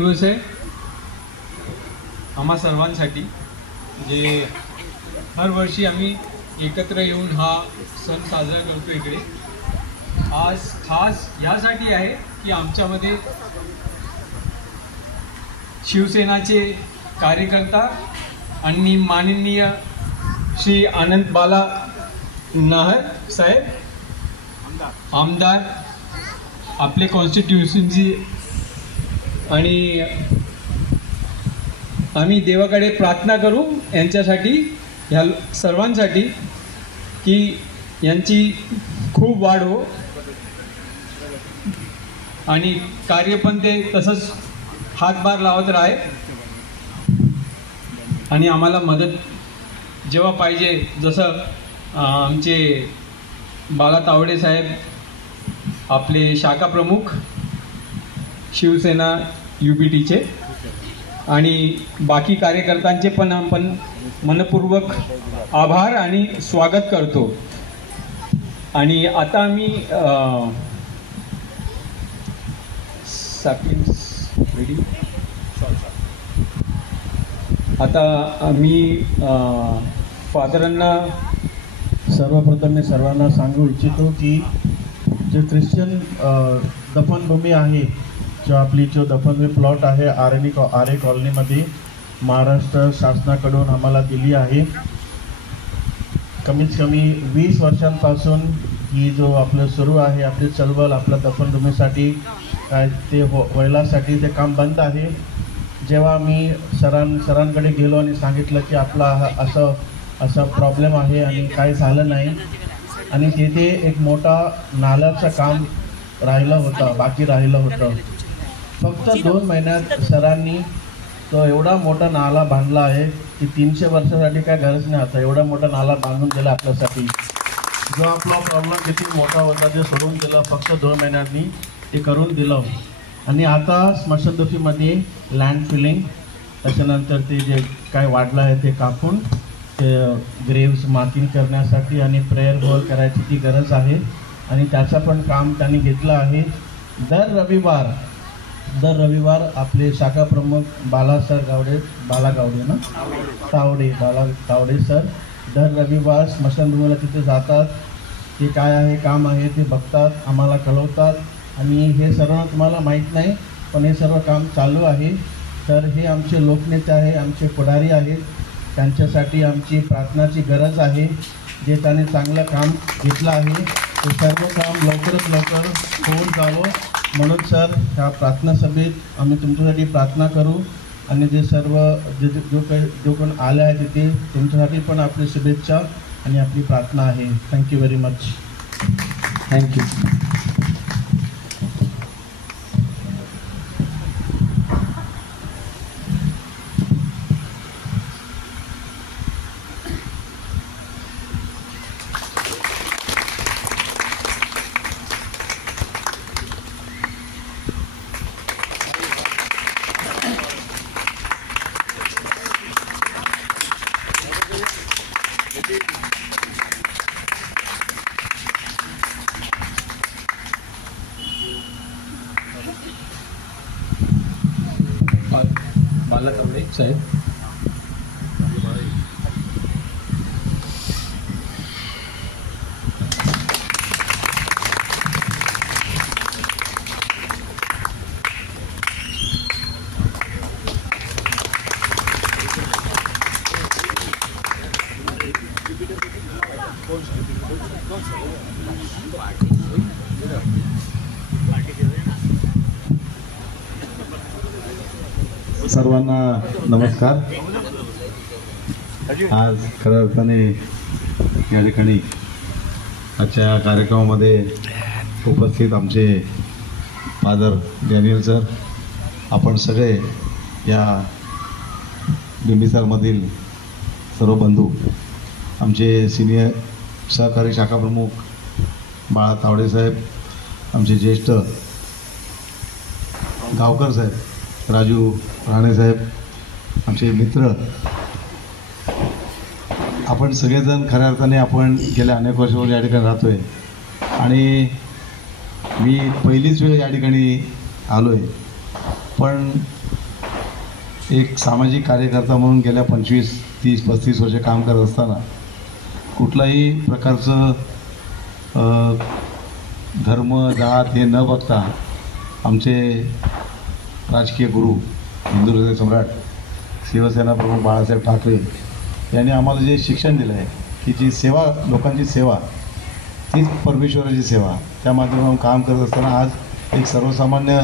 दिवस आहे आम्हा सर्वांसाठी जे हर वर्षी आम्ही एकत्र येऊन हा सण साजरा करतो इकडे। आज खास यासाठी आहे की आमच्यामध्ये शिवसेनाचे कार्यकर्ता आणि माननीय श्री आनंद बाला नाहर साहेब आमदार आपले कॉन्स्टिट्यूशनची आणि आम्ही देवाकडे प्रार्थना करू यांच्यासाठी ह्या सर्वांसाठी की यांची खूप वाढ हो आणि कार्य पण ते तसंच हातभार लावत राहे आणि आम्हाला मदत जेव्हा पाहिजे जसं आमचे बाला तावडे साहेब आपले शाखा प्रमुख शिवसेना UPTचे आणि बाकी कार्यकर्त्यांचे पण आपण मनपूर्वक आभार आणि स्वागत करतो। आणि आता आम्ही आता आम्ही फादरांना सर्वप्रथम मी सर्वांना सांगू इच्छितो की जे ख्रिश्चन दफनभूमी आहे जो आपली जो दफनभूमी प्लॉट आहे आरे कॉलनीमध्ये महाराष्ट्र शासनाकडून आम्हाला दिली आहे। कमीत कमी 20 वर्षांपासून ही जो आपलं सुरू आहे आपली चळवळ आपल्या दफनभूमीसाठी काय ते व्हायलासाठी ते काम बंद आहे। जेव्हा मी सरांकडे गेलो आणि सांगितलं की आपला असं प्रॉब्लेम आहे आणि काय झालं नाही आणि तिथे एक मोठा नाल्याचं काम बाकी राहिलं होतं। फक्त 2 महिन्यात सरांनी तो एवढा मोठा नाला बांधला आहे की 300 वर्षासाठी काय गरज नाही आता एवढा मोठा नाला बांधून दिला आपल्यासाठी। जो आपला प्रॉब्लेम किती मोठा होता ते सोडून दिला फक्त 2 महिन्यांनी ते करून दिलं। आणि आता स्मशानभूमीमध्ये लँड फिलिंग त्याच्यानंतर ते जे काय वाढलं आहे ते कापून ते ग्रेव्स मार्किंग करण्यासाठी आणि प्रेयर हॉल करायची ती गरज आहे आणि त्याचं पण काम त्यांनी घेतलं आहे। दर रविवार आपले शाखा प्रमुख बाला तावडे सर दर रविवार स्मशानभूमीला तिथे जातात, ते काय आहे काम आहे ते बघतात, आम्हाला कळवतात आणि हे सर्व तुम्हाला माहीत नाही पण हे सर्व काम चालू आहे। तर हे आमचे लोकनेते आहे, आमचे पुढारी आहेत, त्यांच्यासाठी आमची प्रार्थनाची गरज आहे। जे त्यांनी चांगलं काम घेतलं आहे ते सर्व काम लवकरात लवकर होऊन जावं म्हणून सर ह्या प्रार्थना सभेत आम्ही तुमच्यासाठी प्रार्थना करू आणि जे सर्व जो कोण आले आहे तिथे तुमच्यासाठी पण आपली शुभेच्छा आणि आपली प्रार्थना आहे। Thank you very much. थँक्यू। बाला तावडे साहेब सर्वांना नमस्कार। आज खऱ्या अर्थाने या ठिकाणी आजच्या कार्यक्रमामध्ये उपस्थित आमचे फादर डॅनियल सर, आपण सगळे या बिंबिसारमधील सर्व बंधू, आमचे सिनियर सहकारी शाखा प्रमुख बाळा तावडे साहेब, आमचे ज्येष्ठ गावकर साहेब, राजू राणे साहेब, आमचे मित्र, आपण सगळेजण खऱ्या अर्थाने आपण गेल्या अनेक वर्षापासून या ठिकाणी राहतोय आणि मी पहिलीच वेळ या ठिकाणी आलो आहे, पण एक सामाजिक कार्यकर्ता म्हणून गेल्या 25, 30, 35 वर्ष काम करत असताना कुठलाही प्रकारचं धर्म जात हे न बघता आमचे राजकीय गुरु हिंदू हृदय सम्राट शिवसेना प्रमुख बाळासाहेब ठाकरे यांनी आम्हाला जे शिक्षण दिलं आहे की जी सेवा, लोकांची सेवा तीच परमेश्वराची सेवा, त्या माध्यमातून काम करत असताना आज एक सर्वसामान्य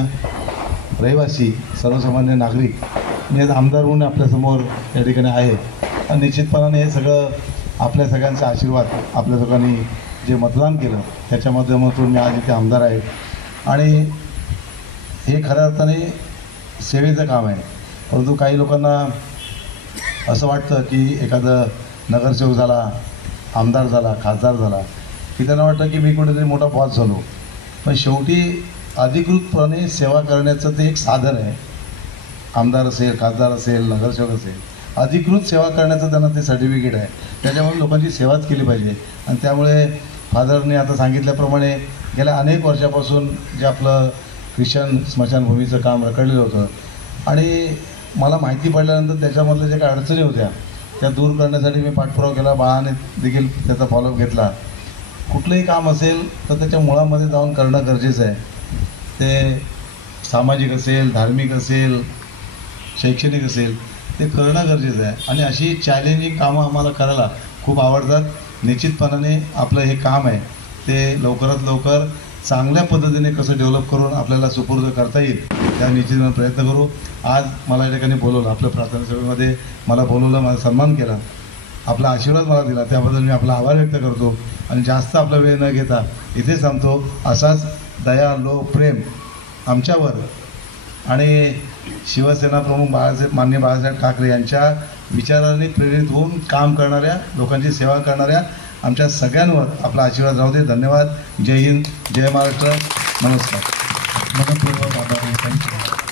रहिवासी, सर्वसामान्य नागरिक मी आज आमदार म्हणून आपल्यासमोर या ठिकाणी आहे. आणि निश्चितपणाने हे सगळं आपल्या सगळ्यांचा आशीर्वाद, आपल्या सगळ्यांनी जे मतदान केलं त्याच्या माध्यमातून मी आज इथे आमदार आहे. आणि हे खऱ्या अर्थाने सेवेचं काम आहे. परंतु काही लोकांना असं वाटतं की एखादं नगरसेवक झाला, आमदार झाला, खासदार झाला की त्यांना वाटतं की मी कुठेतरी मोठा बॉस झालो. पण शेवटी अधिकृतपणे सेवा करण्याचं ते एक साधन आहे. आमदार असेल, खासदार असेल, नगरसेवक असेल, अधिकृत सेवा करण्याचं त्यांना ते सर्टिफिकेट आहे. त्याच्यामुळे लोकांची सेवाच केली पाहिजे. आणि त्यामुळे फादरने आता सांगितल्याप्रमाणे गेल्या अनेक वर्षापासून जे आपलं ख्रिश्चन स्मशानभूमीचं काम रखडलेलं होतं आणि मला माहिती पडल्यानंतर त्याच्यामधल्या ज्या काही अडचणी होत्या त्या दूर करण्यासाठी मी पाठपुरावा केला. बाळाने देखील त्याचा फॉलोअप घेतला. कुठलंही काम असेल तर त्याच्या मुळामध्ये जाऊन करणं गरजेचं आहे. ते सामाजिक असेल, धार्मिक असेल, शैक्षणिक असेल, ते करणं गरजेचं आहे. आणि अशी चॅलेंजिंग कामं आम्हाला करायला खूप आवडतात. निश्चितपणाने आपलं हे काम आहे ते लवकरात लवकर चांगल्या पद्धतीने कसं डेव्हलप करून आपल्याला सुपूर्द करता येईल त्या निश्चितपणे प्रयत्न करू. आज मला या ठिकाणी बोलवलं, आपल्या प्रार्थना सभेमध्ये मला बोलवलं, माझा सन्मान केला, आपला आशीर्वाद मला दिला, त्याबद्दल मी आपला आभार व्यक्त करतो. आणि जास्त आपला वेळ न घेता इथे थांबतो. असाच दया, लोभ, प्रेम आमच्यावर आणि शिवसेना प्रमुख माननीय बाळासाहेब ठाकरे यांच्या विचारांनी प्रेरित होऊन काम करणाऱ्या, लोकांची सेवा करणाऱ्या आमच्या सगळ्यांवर आपला आशीर्वाद राहू दे. धन्यवाद. जय हिंद, जय महाराष्ट्र. नमस्कार. मनपूर्वक आभार. थँक्यू.